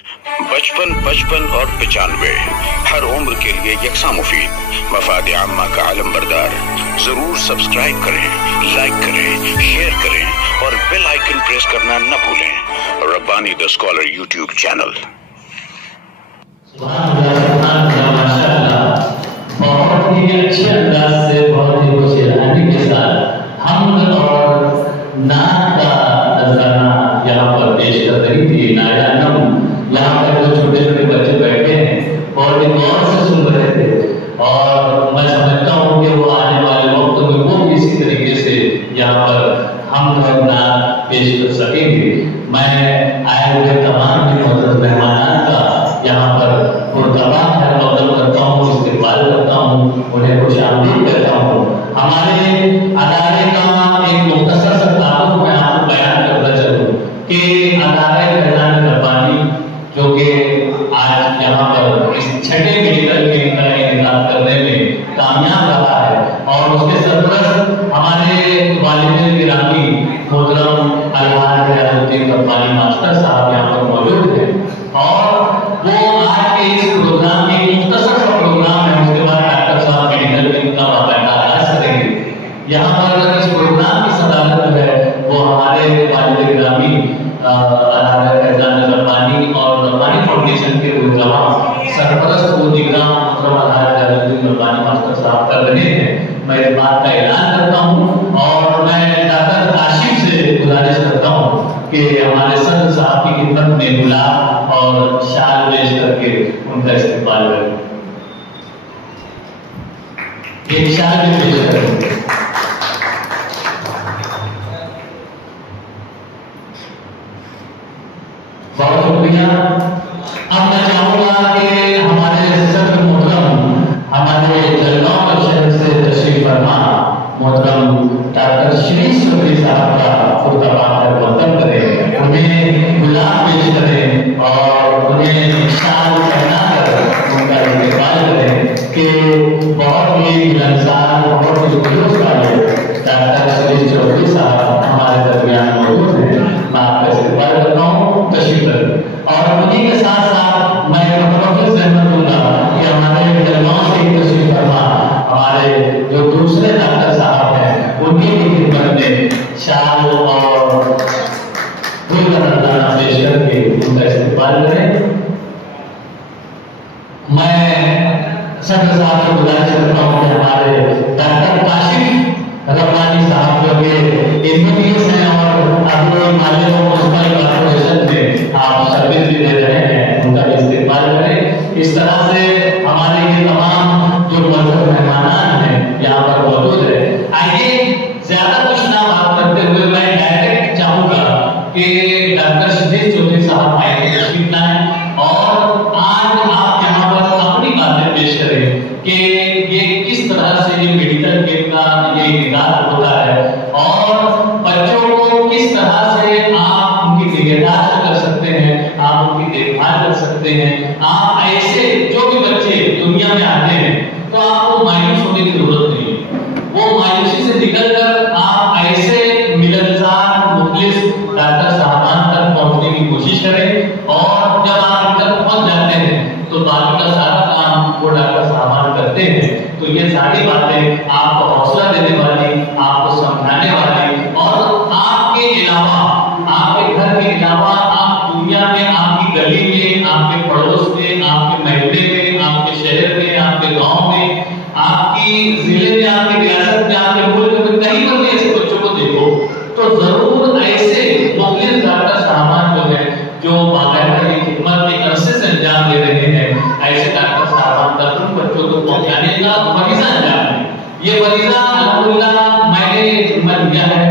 55, 55 और 95 हर उम्र के लिए यकसा मुफीद, मफाद आम्मा का आलम बरदार। जरूर सब्सक्राइब करें, लाइक करें, शेयर करें और बेल आइकन प्रेस करना न भूलें। Rabbani the scholar YouTube channel. बहुत ही अच्छे अंदाज से, बहुत ही खुशहाली के साथ हमद और नात का नजराना यहाँ पर पेश कर रही थी नायानम। यहाँ पर जो छोटे छोटे बच्चे बैठे हैं बहुत ही गौर से सुन रहे थे और मैं समझता हूँ कि वो आने वाले वक्त में वो भी इसी तरीके से यहाँ पर हम और नात पेश कर सकेंगे। मैं आए हुए तमाम मेहमान का यहाँ पर करता हूँ, इस्तेमाल करता हूँ, उन्हें खुशामदीद कहता हूँ। हमारे अदारे का एक मुख्तसर सा तारुफ मैं आपको बयान करना चलूँ कि अदारे फैजान रब्बानी जो कि आज यहाँ पर इस छठे मेडिकल कैंप का इंतजाम करने में कामयाब रहा है और उसके सरपरस्त हमारे वालिद गिरामी मोहतरम अलहाज हयातुद्दीन रब्बानी मास्टर साहब यहाँ पर मौजूद हैं और वो आज के इस प्रोग्राम में मुख्तसर सा प्रोग्राम है, उसके बाद डॉक्टर साहब मेडिकल कैंप का बाकायदा आगाज करेंगे। यहाँ पर इस प्रोग्राम की सदारत जो है वो हमारे वालिद गिरामी अलहाज फैजान रब्बानी और रब्बानी फाउंडेशन के उलमा सरपरस्त को निगरान मोहतरम अलहाज हयातुद्दीन रब्बानी मास्टर साहब कर रहे हैं। मैं इस बात का ऐलान करता हूँ और मैं डॉक्टर काशिफ से गुजारिश करता हूँ कि हमारे सदर साहब की खिदमत में गुलाब और शाल पेश करके उनका इस्तेमाल करें। एक शाल भी पेश करें। बहुत शुक्रिया। अब मैं चाहूंगा कि हमारे सदर मोहतरम हमारे जलगांव शहर से तशरीफ फरमा मोहतरम डॉक्टर श्री चौधरी साहब का खुर्दाबाद वतन करें, उन्हें गुलाब पेश करें और उन्हें शाल पहनाकर उनका इस्तेमाल करें कि बहुत ही मिलनसार, बहुत ही जुलूस वाले डॉक्टर श्री चौधरी साहब हमारे दरमियान मौजूद हैं। मैं आपका इस्तेमाल करता हूँ, तशरीफ करें। और उन्हीं के साथ साथ मैं प्रोफेसर सहमत दूंगा कि हमारे जलगांव से तशरीफ फरमा हमारे जो दूसरे डॉक्टर साहब हैं उनकी भी खिदमत में शाल और फूल का नजराना पेश करके उनका इस्तेमाल करें। मैं सदर साहब को गुजारिश करता हूँ कि हमारे डॉक्टर काशिफ रब्बानी साहब जो कि एमबीबीएस हैं और अभी मालिक म्युनिसिपल कॉर्पोरेशन में आप सर्विस भी दे रहे हैं, उनका भी इस्तेमाल करें। इस तरह से हमारे ये तमाम जो मजहब मेहमान हैं यहाँ पर मौजूद है। आइए ज्यादा कुछ ना बात करते हुए मैं डायरेक्ट चाहूंगा कि डॉक्टर श्री चौधरी साहब आए तशरीफ लाएं और आज आप यहाँ पर अपनी बातें पेश करें कि ये किस तरह से ये मेडिकल कैंप का ये इंतजाम होता है और बच्चों को किस तरह से आप उनकी निगहदाश्त कर सकते हैं, आप उनकी देखभाल कर सकते हैं। आप ऐसे जो भी बच्चे दुनिया में आते हैं तो आपको मायूस होने की जरूरत नहीं है, वो मायूसी से निकलकर आप ऐसे मिलनसार मुखलिस डॉक्टर साहबान तक पहुंचने की कोशिश करें और जब आप तक पहुंच जाते हैं तो बाकी का सारा काम वो डॉक्टर साहबान करते हैं। तो ये सारी बातें आपको हौसला देने वाली, आपको समझाने वाली और आपके अलावा, आपके घर के अलावा आप दुनिया में, आपकी गली में, आपके पड़ोस में, आपके महल्ले में, आपके शहर में, आपके गांव में, आपकी जिले में, आपकी रियासत में, आपके मुल्क में कहीं पर भी ऐसे बच्चों को देखो तो जरूर ऐसे मुखलिस डॉक्टर साहबान जो है जो बाकायदा की खिदमत के अरसे से अंजाम दे रहे हैं, ऐसे डॉक्टर साहबान तक उन बच्चों को पहुंचाने का फरीजा अंजाम है। ये फरीजा अल्हम्दुलिल्लाह मैंने जिम्मा लिया है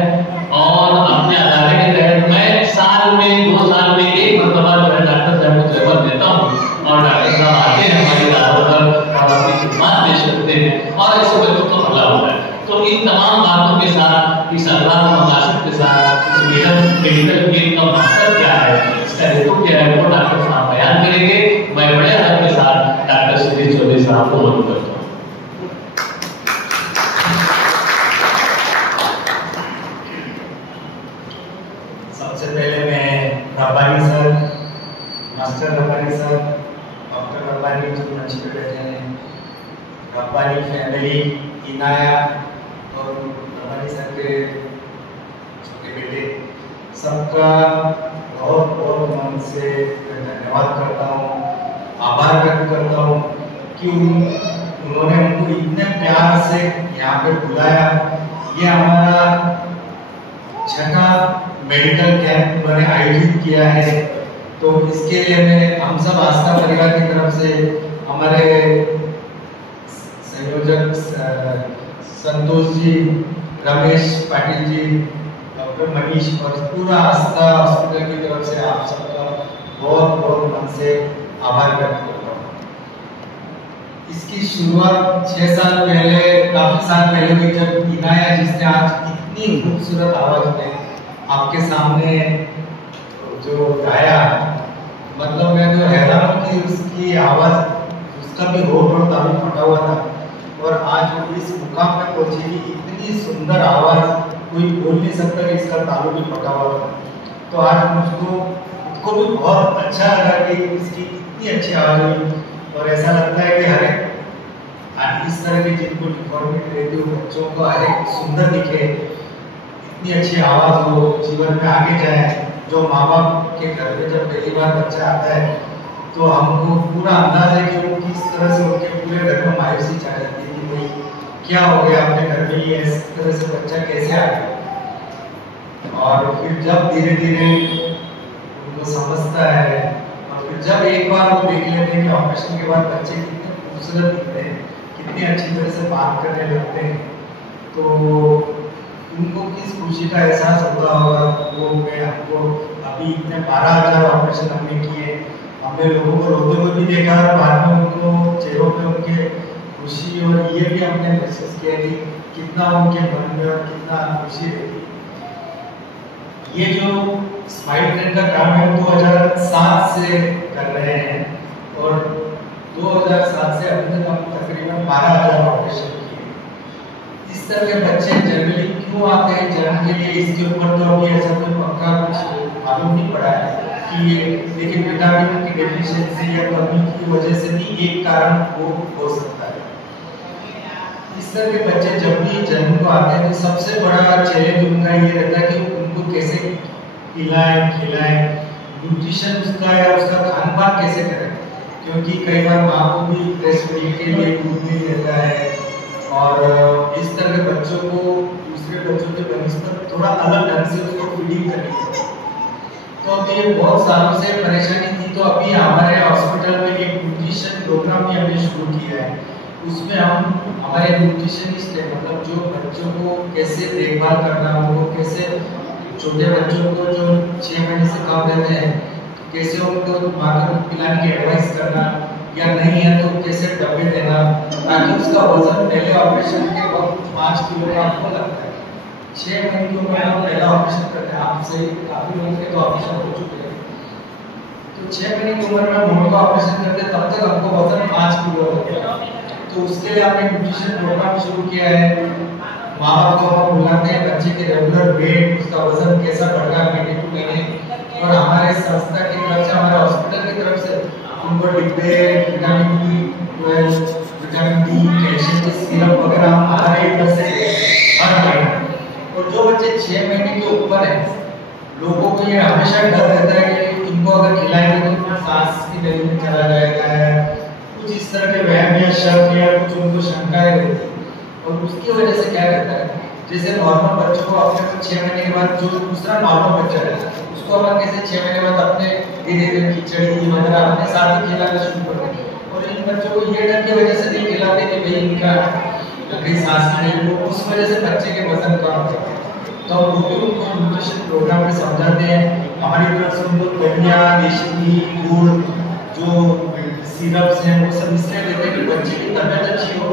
और अपने अदारे के तहत मैं साल में 2 साल में एक मरतबा जो है डॉक्टर साहब को खबर देता हूँ और डॉक्टर साहब आते हैं हमारी इदारों पर और अपनी खिदमत पेश करते हैं और ऐसे बच्चों को भला होता है। तो इन तमाम बातों के साथ, इस अल्लाह के मकासद के साथ, इस मेडिकल कैंप का मकसद क्या है, इसका हेतु क्या है, वो डॉक्टर साहब बयान करेंगे। मैं बड़े अदब के साथ डॉक्टर श्री चौधरी साहब को मदद करता हूँ। सबसे पहले मैं Rabbani sir, master sir Rabbani sir, doctor Rabbani जो मंच पे बैठे हैं, रब्बानी फैमिली, इनाया और रब्बानी सर के छोटे बेटे, सबका बहुत बहुत मन से धन्यवाद करता हूँ, आभार व्यक्त करता हूँ कि उन्होंने हमको इतने प्यार से यहाँ पे बुलाया। ये हमारा 6वां मेडिकल कैंप उन्होंने आयोजित किया है, तो इसके लिए मैं हम सब आस्था परिवार की तरफ से हमारे संयोजक संतोष जी, रमेश पाटिल जी, डॉक्टर मनीष और पूरा आस्था हॉस्पिटल की तरफ से आप सबका बहुत बहुत मन से आभार व्यक्त करता हूँ। इसकी शुरुआत 6 साल पहले, काफी साल पहले हुई, जब इनाया जिसने आज इतनी खूबसूरत आवाज में आपके सामने जो गाया, मतलब मैं तो हैरान हूँ कि उसकी आवाज, उसका भी होठ और तालु फटा हुआ था, और आज वो इस मुकाम पे पहुंची कि इतनी सुंदर आवाज कोई बोल नहीं सकता कि इसका तालु भी फटा हुआ था। तो आज मुझको भी बहुत अच्छा लगा कि इसकी इतनी अच्छी आवाज हुई, और ऐसा लगता है कि हर एक इस तरह की जिनको डिफॉर्मिटी रहती है बच्चों को हर एक सुंदर दिखे, इतनी अच्छी आवाज हो, जीवन में आगे जाए। जो माँ बाप के घर में जब पहली बार बच्चा आता है तो हमको पूरा अंदाज है कि वो किस तरह से उनके पूरे घर में मायूसी छा जाती है कि भाई क्या हो गया अपने घर में, ये इस तरह से बच्चा कैसे आ गया। और फिर जब धीरे धीरे उनको समझता है, और फिर जब एक बार वो देख लेते हैं कि ऑपरेशन के बाद बच्चे कितने खूबसूरत दिखते हैं, कितनी अच्छी तरह से बात करने लगते हैं, तो उनको किस खुशी का एहसास होता होगा। वो मैं हमको अभी इतने 12,000 ऑपरेशन हमने किए, हमने लोगों को रोते हुए भी देखा, और बाद में उनको चेहरों पे उनके खुशी, और ये भी हमने महसूस किया कि कितना उनके मन में और कितना खुशी रहती है। ये जो स्माइल ट्रेन का काम है 2007 से कर रहे हैं, और 2007 से अभी तक हम तकरीबन 12,000 ऑपरेशन किए। इस तरह के बच्चे जनरली क्यों आते हैं जन्म के लिए, इसके ऊपर तो अभी ऐसा कोई पक्का कुछ मालूम नहीं पड़ा है कि ये, लेकिन विटामिन की डेफिशिएंसी या कमी की वजह से भी एक कारण हो सकता है। इस तरह के बच्चे जब भी जन्म को आते हैं तो सबसे बड़ा चैलेंज उनका ये रहता है कि उनको कैसे खिलाएं, न्यूट्रिशन उसका या उसका खान पान कैसे करें, क्योंकि कई बार माँ को भी ब्रेस्ट मिल्क के लिए दूध नहीं रहता है, और इस तरह के बच्चों को दूसरे बच्चों के बनस्पत थोड़ा अलग ढंग से उसको फीडिंग करनी पड़ती है। तो अब ये बहुत सालों से परेशानी थी, तो अभी हमारे हॉस्पिटल में एक न्यूट्रिशन प्रोग्राम भी हमने शुरू किया है। उसमें हम हमारे न्यूट्रिशनिस्ट है, मतलब जो बच्चों को कैसे देखभाल करना, उनको कैसे, छोटे बच्चों को जो 6 महीने से कम रहते हैं, कैसे उनको माता को पिलाने की एडवाइस करना, या नहीं है तो कैसे डब्बे देना, ताकि उसका वजन पहले ऑपरेशन के वक्त 5 किलो का आपको लगता है। 6 महीने की उम्र में पहला ऑपरेशन करते हैं, आपसे काफी लोगों के तो ऑपरेशन हो चुके हैं, तो 6 महीने की उम्र में मोड़ का ऑपरेशन करते हैं, तब तक हमको वजन 5 किलो हो गया। तो उसके लिए हमने न्यूट्रिशन प्रोग्राम शुरू किया है। माँ बाप को हम बुलाते हैं, बच्चे के रेगुलर वेट, उसका वजन कैसा बढ़ रहा है महीने टू महीने, और हमारे संस्था की तरफ से, हमारे हॉस्पिटल की तरफ से उनको डिब्बे, vitamin B12, vitamin D, calcium के सिरप वगैरह हमारे इधर से हर महीने। और जो बच्चे 6 महीने के ऊपर हैं, लोगों को ये हमेशा डर रहता है कि इनको अगर खिलाएंगे तो सांस की नली में चला जाएगा, कुछ इस तरह के वहम या शक या कुछ उनको शंकाएं रहती है। और उसकी वजह से क्या रहता है, जैसे नॉर्मल बच्चों को अपने 6 महीने के बाद जो दूसरा नॉर्मल बच्चा रहता है उसको अपन कैसे 6 महीने बाद अपने धीरे धीरे खिचड़ी वगैरह अपने साथ ही खिलाना शुरू करते हैं, और इन बच्चों को ये डर की वजह से नहीं खिलाते कि भाई इनका कहीं सांस की नली, उस वजह से बच्चे के वजन कम होता है। तो हम वो भी उनको न्यूट्रिशन प्रोग्राम में समझाते हैं। हमारी तरफ से उनको दलिया, देशी घी, गुड़, जो सिरप्स हैं वो सब इसलिए देते हैं कि बच्चे की तबीयत अच्छी हो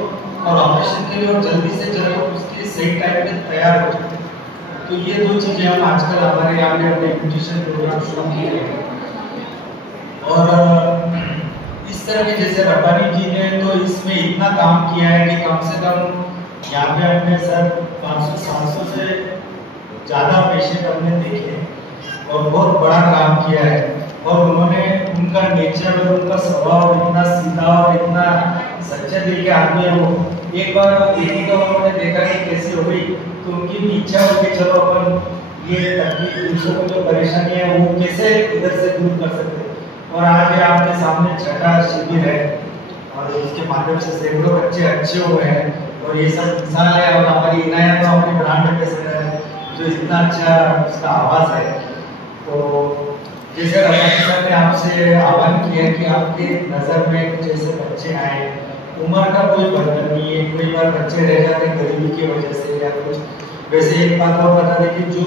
और ऑपरेशन के लिए और जल्दी से जल्दी उसके सही टाइम पे तैयार हो जाए। तो ये 2 चीजें हम आजकल हमारे यहाँ पे अपने न्यूट्रिशन प्रोग्राम शुरू किए हैं। और इस तरह के जैसे रब्बानी जी ने तो इसमें इतना काम किया है कि कम से कम यहाँ पे हमने सर 500-700 से ज़्यादा पेशेंट हमने देखे और बहुत बड़ा काम किया है। और उन्होंने उनका नेचर और उनका स्वभाव इतना सीधा और इतना सच्चे दिल के आदमी है वो। एक बार दीदी को उन्होंने देखा कि कैसी हो गई, तो उनकी भी इच्छा हो कि चलो अपन ये तकलीफ दूसरों को जो परेशानी है वो कैसे इधर से दूर कर सकते हैं। और आज ये आपके सामने छठा शिविर है और इसके माध्यम से सैकड़ों बच्चे अच्छे हुए हैं। और ये सब मिसाल है, और हमारी इनायत तो हमारी ब्रांड एम्बेसडर है जो इतना अच्छा उसका आवाज़ है। तो जैसे रमेश सर ने आपसे आह्वान किया कि आपके नज़र में कुछ ऐसे बच्चे आए, उम्र का कोई बंधन नहीं है, कई बार बच्चे रह जाते हैं गरीबी की वजह से या कुछ। वैसे एक बात और बता दें कि जो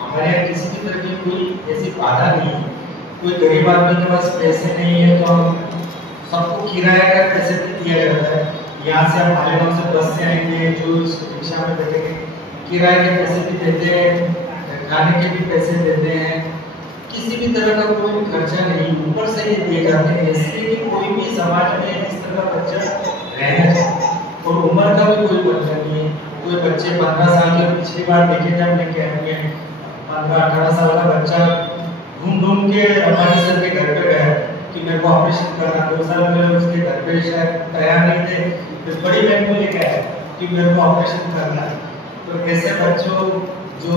हमारे यहाँ किसी भी तरह की कोई ऐसी बाधा नहीं है, कोई गरीब आदमी के पास पैसे नहीं है तो हम सबको किराया का पैसे भी दिया जाता है। यहाँ से हम मालेगांव से बस से आएंगे, जो इस रिक्शा में बैठेंगे किराए के पैसे भी देते हैं, खाने के भी पैसे देते हैं, किसी भी तरह का कोई खर्चा नहीं, ऊपर से ही दिए जाते हैं। इसलिए कि कोई भी समाज में इस तरह का बच्चा रहना चाहिए और उम्र का भी कोई बंधन नहीं है। कोई बच्चे 15 साल के, पिछली बार देखे जब लेके आएंगे 15-18 साल का बच्चा ढूंढ के हमारे सर के घर पे गया कि मेरे को ऑपरेशन करना। 2 साल पहले उसके घर पे शायद तैयार नहीं थे, फिर बड़ी बहन को लेके आया कि मेरे को ऑपरेशन करना है। तो ऐसे बच्चों जो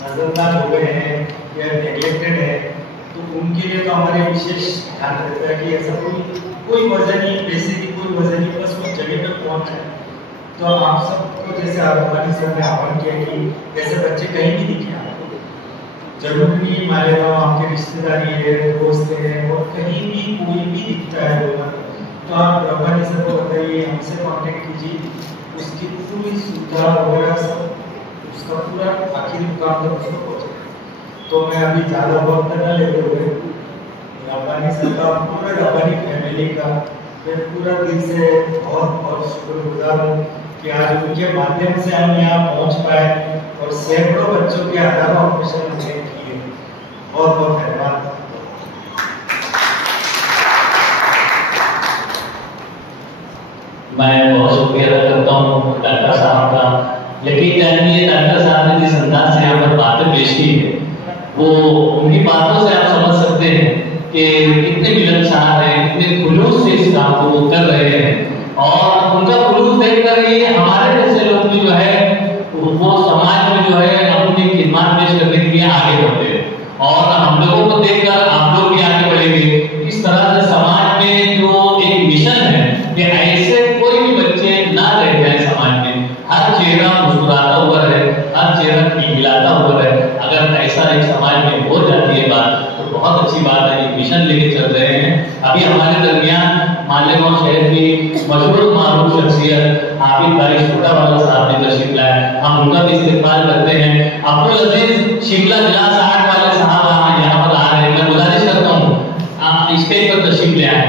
नजरदार हो गए हैं या नेग्लेक्टेड है, तो उनके लिए तो हमारे विशेष ध्यान रहता है कि ऐसा कोई वजह नहीं, पैसे की कोई वजह नहीं, बस वो जगह पर पहुंच जाए। तो आप सबको जैसे आरमानी सर ने आह्वान किया कि ऐसे बच्चे कहीं भी दिखे आपको, जरूर नहीं मालेगांव आपके रिश्तेदारी है, दोस्त है, और कहीं भी कोई भी दिखता है लोग, तो आप आरमानी सर को बताइए, हमसे कांटेक्ट कीजिए, उसकी पूरी सुविधा वगैरह सब, उसका पूरा आखिरी काम तक उसको पहुँचे। तो मैं अभी ज़्यादा वक्त न लेते हुए रब्बानी सर का, पूरा रब्बानी फैमिली का मैं पूरा दिल से बहुत बहुत शुक्रगुजार हूँ कि आज उनके माध्यम से हम यहाँ पहुँच पाए और सैकड़ों बच्चों के हज़ारों ऑपरेशन हमने किए। बहुत बहुत धन्यवाद। मैं बहुत शुक्रिया अदा करता हूँ डॉक्टर साहब का। लेकिन जानिए डॉक्टर साहब ने जिस अंदाज से यहाँ पर बातें पेश की है, वो उनकी बातों से आप समझ सकते हैं कि कितने मिलनसार हैं, कितने खुलूस से इस काम को वो कर रहे हैं। और उनका खुलूस देखकर ये हमारे जैसे लोग भी जो है वो समाज में जो है अपनी खिदमत पेश करने के लिए आगे बढ़ते हैं। और हम लोगों को देखकर आप लोग भी आगे बढ़ेंगे। इस तरह से समाज में जो एक मिशन है कि ऐसे कोई भी बच्चे ना रह जाए समाज में, हर चेहरा मुस्कुराता हुआ रहे, हर चेहरा खिलखिलाता हुआ रहे। अगर ऐसा एक समाज में हो जाती है बात तो बहुत अच्छी बात है। ये मिशन लेके चल रहे हैं। अभी हमारे दरमियान मालेगांव शहर की मशहूर मारूफ शख्सियत आबिद भाई छोटा वाला साहब ने तशरीफ लाया, हम उनका भी इस्तेमाल करते हैं। अब्दुल अजीज शिमला गिलास आर्ट वाले साहब यहाँ पर आ रहे हैं, मैं गुजारिश करता हूँ स्टेज पर तशरीफ ले आए।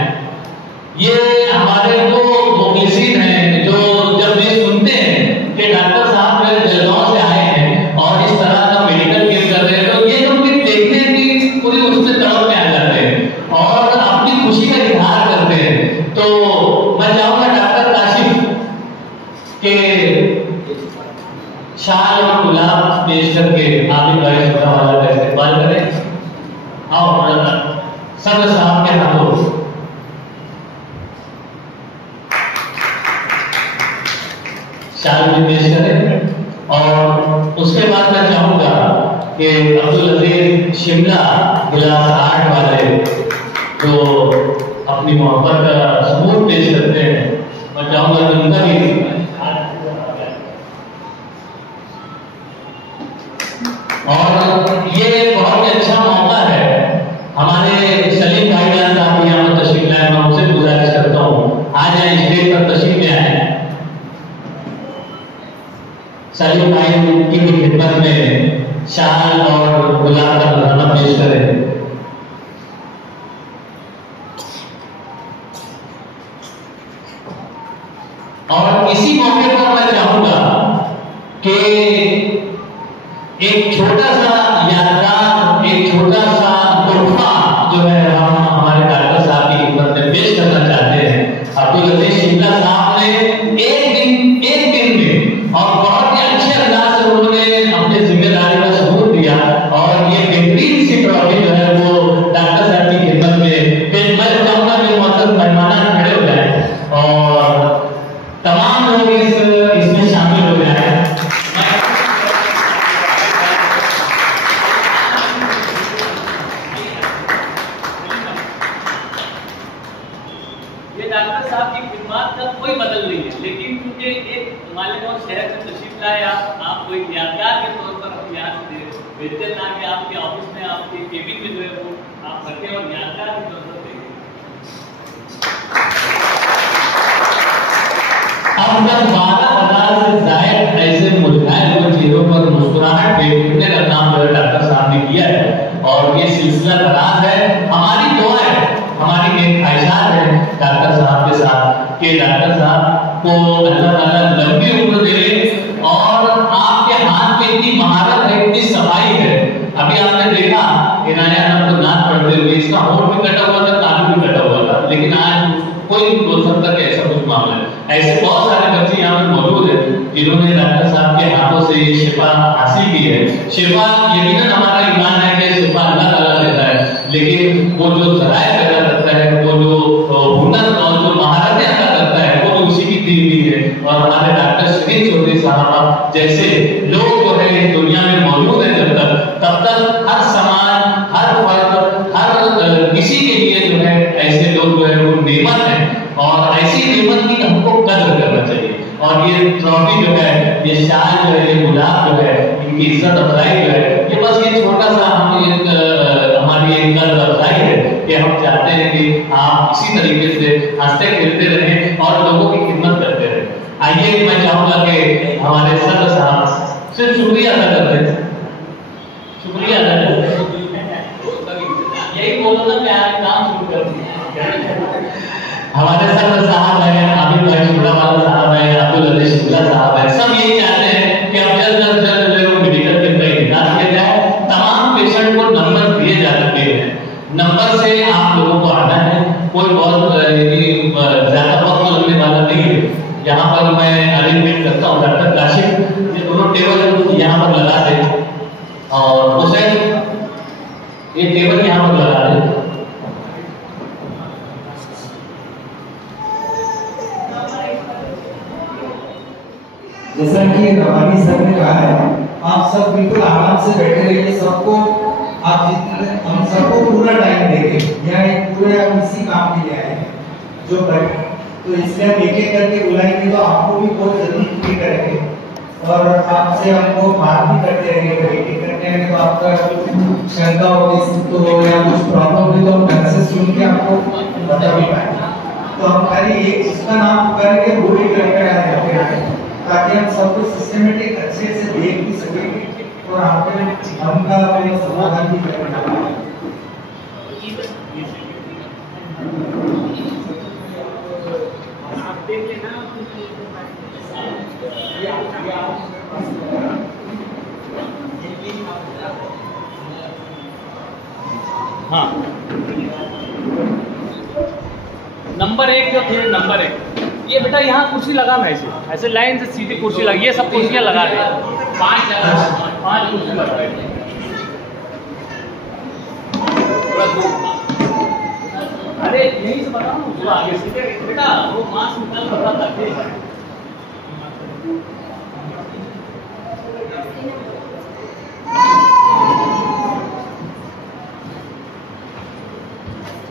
ये हमारे वो मुखलिसीन हैं जो जब ये सुनते हैं कि डॉक्टर साहब मेरे जलगांव से आए हैं और इस तरह का मेडिकल केयर कर रहे हैं, तो ये लोग देखने की पूरी उससे तड़प में आ जाते हैं और अपनी खुशी का इजहार करते हैं। तो मैं चाहूंगा डॉक्टर काशिफ के शाल और गुलाब पेश करके आबिद भाई छोटा वाला का इस्तेमाल करें। आओ सदर साहब के हाथों शाल भी पेश करें। और उसके बाद मैं चाहूंगा कि अब्दुल अजीज शिमला गिलास आर्ट वाले जो अपनी मोहब्बत का सबूत पेश करते हैं, मैं चाहूंगा कि उनका भी और ये बहुत ही अच्छा मौका है। हमारे सलीम भाईजान साहब यहाँ पर तशरीफ लाए, मैं उनसे गुजारिश करता हूँ आ जाए स्टेज पर तशरीफ ले आए। सलीम भाई की खिदमत में शाल और गुलाब का नजराना पेश करें। और इसी मौके पर मैं चाहूंगा कि एक छोटा सा यादगार, एक छोटा सा तोहफा जो है हम हमारे डॉक्टर साहब की खिदमत में पेश करना चाहते हैं। अब्दुल अजीज शिमला साहब ने एक दिन में और बहुत ही अच्छे अंदाज से उन्होंने अपनी जिम्मेदारी का सबूत दिया और ये बेहतरीन सी ट्रॉफी जो है वो डॉक्टर साहब की खिदमत डॉक्टर साहब की खिदमत का कोई बदल नहीं है, लेकिन क्योंकि एक मालेगांव शहर से तशरीफ लाए आपको एक यादगार के तौर पर हम यहाँ से भेजते हैं ताकि आपके ऑफिस में आपके केबिन में जो है वो आप रखें और यादगार के तौर पर देखें। अब जब 12,000 से ज्यादा ऐसे मुरझाए हुए चेहरों पर मुस्कुराहट फेंकने का काम डॉक्टर साहब ने किया है और ये सिलसिला दराज है। हमारी दुआ है, हमारी एक ख्वाहिशात है डॉक्टर साहब के साथ कि डॉक्टर साहब को अल्लाह ताला लंबी उम्र दे और आपके हाथ में इतनी महारत है, इतनी सफाई है। अभी आपने देखा इनाया नाम को नाच पढ़ते हुए इसका होंठ भी कटा हुआ था, कान भी कटा हुआ था, लेकिन आज कोई नहीं बोल सकता कि ऐसा कुछ मामला है। ऐसे बहुत सारे बच्चे यहाँ पे मौजूद हैं जिन्होंने डॉक्टर साहब के हाथों से ये शिफा हासिल की है। शिफा यकीनन हमारा ईमान है कि शिफा अल्लाह ताला देता है, लेकिन वो जो ज़राए पैदा करता है, वो जो हुनर और जो महारतें अदा करता है, वो भी उसी की दी हुई है। और हमारे डॉक्टर शरीफ चौधरी साहब जैसे लोग जो है इस दुनिया में मौजूद है जब तब तक हर समाज, हर वर्ग, हर किसी के लिए जो है ऐसे लोग जो है वो नेमत है और ऐसी नेमत की हमको कदर करना चाहिए। और ये ट्रॉफी जो है, ये शाल जो है, ये गुलाब जो है, इनकी इज्जत अफजाई जो है, ये बस ये छोटा सा हमारी एक कदर अफजाई है कि हम चाहते हैं कि आप इसी तरीके से हंसते खेलते रहें और लोगों की खिदमत करते रहें। आइए मैं चाहूंगा कि हमारे सदर साहब सिर्फ शुक्रिया अदा करते हैं, शुक्रिया अदा करते हैं, यही बोलो ना कि काम शुरू कर दिया। हमारे सदर साहब हैं, आबिद भाई छोटावाला साहब हैं, अब्दुल अजीज शुक्ला साहब हैं, सब यही चाहते हैं कि अब जल्द से जल्द मेडिकल के अंदर इलाज किया जाए। तमाम पेशेंट को नंबर दिए जा चुके हैं, नंबर से आप लोगों को आना है, कोई बहुत ज्यादा वक्त लगने वाला नहीं है। यहाँ पर मैं अरेंजमेंट करता हूँ, डॉक्टर काशिफ ये दोनों टेबल यहाँ पर लगा दे और उसे ये टेबल यहाँ पर लगा दे। जैसा कि रब्बानी सर ने कहा है, आप सब बिल्कुल आराम से बैठे रहिए। सबको आप जितने हम सबको पूरा टाइम देंगे, यह एक पूरे इसी काम के लिए आए हैं जो बैठ, तो इसलिए हम एक एक करके बुलाएंगे तो आपको भी बहुत जल्दी फ्री करेंगे और आपसे हमको बात भी करते रहेंगे। एक करके आएंगे तो आपका शंका होगी तो या कुछ प्रॉब्लम हुई तो हम ढंग से सुन के आपको बता भी पाएंगे। तो हम खाली एक इसका नाम करके पूरी करके आए ताकि हम सब कुछ सिस्टमेटिक अच्छे से देख भी सकें और हमका अपने समाधान भी करना है। हाँ, नंबर 1 जो थे, नंबर 1 ये बेटा यहाँ कुर्सी लगा ना, ऐसे लाइन से सीधी कुर्सी लगी, ये सब कुर्सियाँ लगा दे, 5 कुर्सी लगा दे। अरे यही से बताओ जो आगे सीधे बेटा वो मास्क निकल रहा था।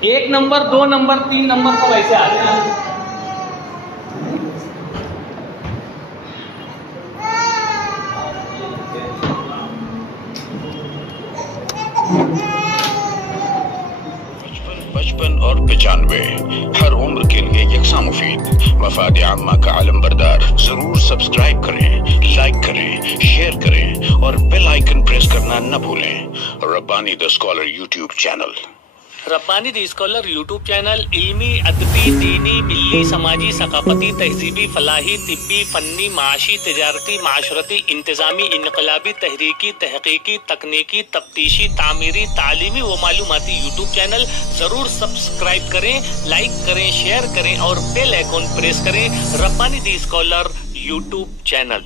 एक नंबर, 2 नंबर, 3 नंबर तो वैसे आ रहे हैं। पचपन और 95 हर उम्र के लिए यकसा मुफीद। मफाद आम्मा का आलम बरदार। जरूर सब्सक्राइब करें, लाइक करें, शेयर करें और बेल आइकन प्रेस करना न भूलें। Rabbani the scholar YouTube channel. Rabbani the scholar YouTube channel इल्मी, अदबी, दीनी, मिल्ली, समाजी, सकाफती, तहजीबी, फलाही, तिब्बी, फन्नी, माशी, तिजारती, माशरती, इंतजामी, इनकलाबी, तहरीकी, तहकीकी, तकनीकी, तफ्तीशी, तामीरी, तालीमी व मालूमाती यूट्यूब चैनल। जरूर सब्सक्राइब करें, लाइक करें, शेयर करें और बेल आइकन प्रेस करें। Rabbani the scholar YouTube channel.